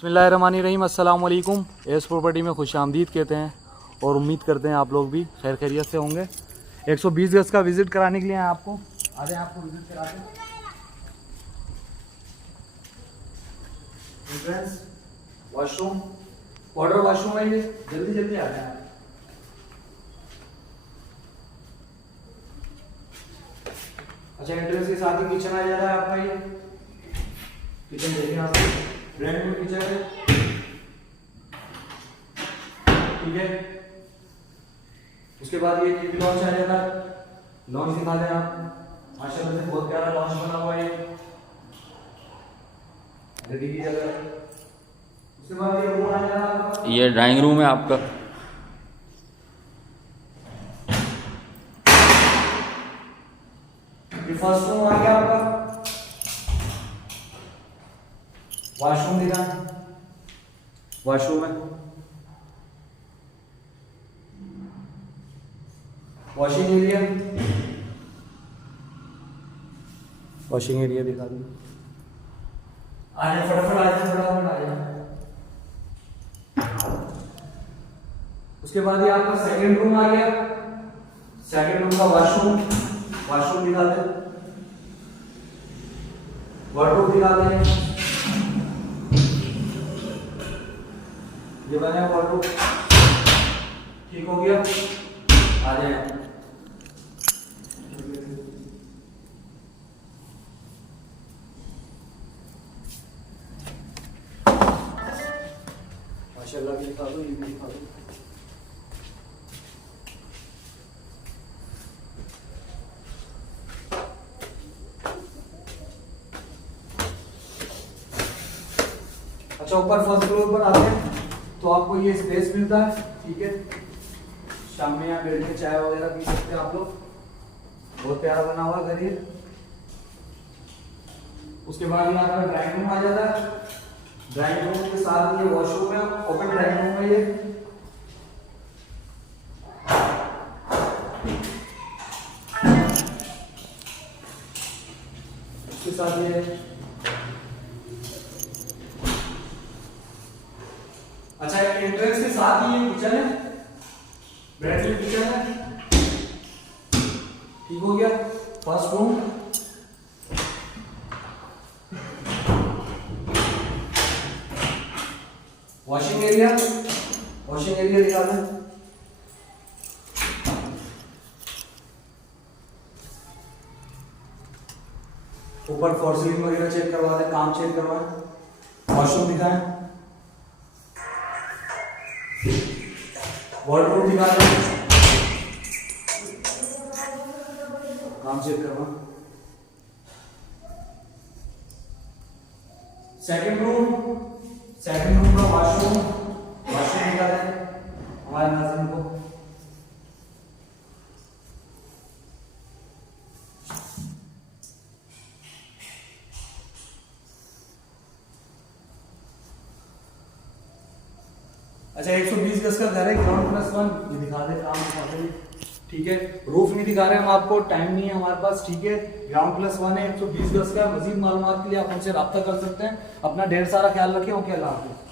बिस्मिल्लाहिर्रहमानिर्रहीम, अस्सलाम वालेकुम। एस प्रॉपर्टी में खुश आमदीद कहते हैं और उम्मीद करते हैं आप लोग भी खैर खैरियत से होंगे। 120 गज का विज़िट कराने के लिए हैं आपको। आ जाए, आपको विज़िट कराते हैं। एंट्रेंस, वॉशरूम, वाटर वॉशरूम है ये। जल्दी जल्दी आ जाए। अच्छा, एंट्रेंस के साथ ही किचन आ जा रहा है आपका। ये किचन देखिए यहाँ से, ब्रांड न्यू किचन है, ठीक है। उसके बाद ये टीवी लॉन्च आ जाता है। लॉन्च दिखा दें आप, माशाल्लाह से बहुत प्यारा लॉन्च बना हुआ है। रेडी की जगह। उसके बाद ये रूम आ जाएगा, ये ड्राइंग रूम है आपका। ये फर्स्ट रूम आ गया आपका। वॉशरूम दिखा, वॉशरूम है, वॉशिंग एरिया, वॉशिंग एरिया दिखा दो। आ जाए, फटाफट आ जाए, फटाफट आ जाए। उसके बाद ये आपका सेकंड रूम आ गया। सेकंड रूम का वॉशरूम, वॉशरूम दिखा दे, वार्डरोब दिखा दे। ये बना वार्डरोब, ठीक हो गया। आ जाए, माशाल्लाह भी दिखा दो, ये भी दिखा दो। अच्छा, ऊपर फर्स्ट फ्लोर पर आते हैं तो आपको ये स्पेस मिलता है, ठीक है। शाम में यहाँ बैठ के चाय वगैरह पी सकते हैं आप लोग। बहुत प्यारा बना हुआ घर ये। उसके बाद यहाँ पर ड्राइंग रूम आ जाता है। ड्राइंग रूम के साथ ये वॉशरूम है, ओपन ड्राइंग रूम है ये। उसके साथ ये, अच्छा, एंट्रेंस के साथ ही ये किचन है, ब्रांड न्यू किचन है, ठीक हो गया। First room, washing area, washing area दिखा दें। ऊपर फॉर सीलिंग वगैरह चेक करवा दें, काम चेक करवाएं। वॉशरूम दिखाएं, वार्डरोब दिखा दें, काम चेक करवाएं। सेकंड रूम, सेकंड रूम का वॉशरूम, वॉशरूम दिखा दें हमारे नाज़रीन को। अच्छा, 120 गज का घर है, ग्राउंड प्लस 1। ये दिखा दे, काम दिखा दे, ठीक है। रूफ नहीं दिखा रहे हम आपको, टाइम नहीं है हमारे पास, ठीक है। ग्राउंड प्लस 1 है, 120 गज का। मजीद मालूमात के लिए आप हमसे रब्ता कर सकते हैं। अपना ढेर सारा ख्याल रखें। ओके, अल्लाह हाफिज़।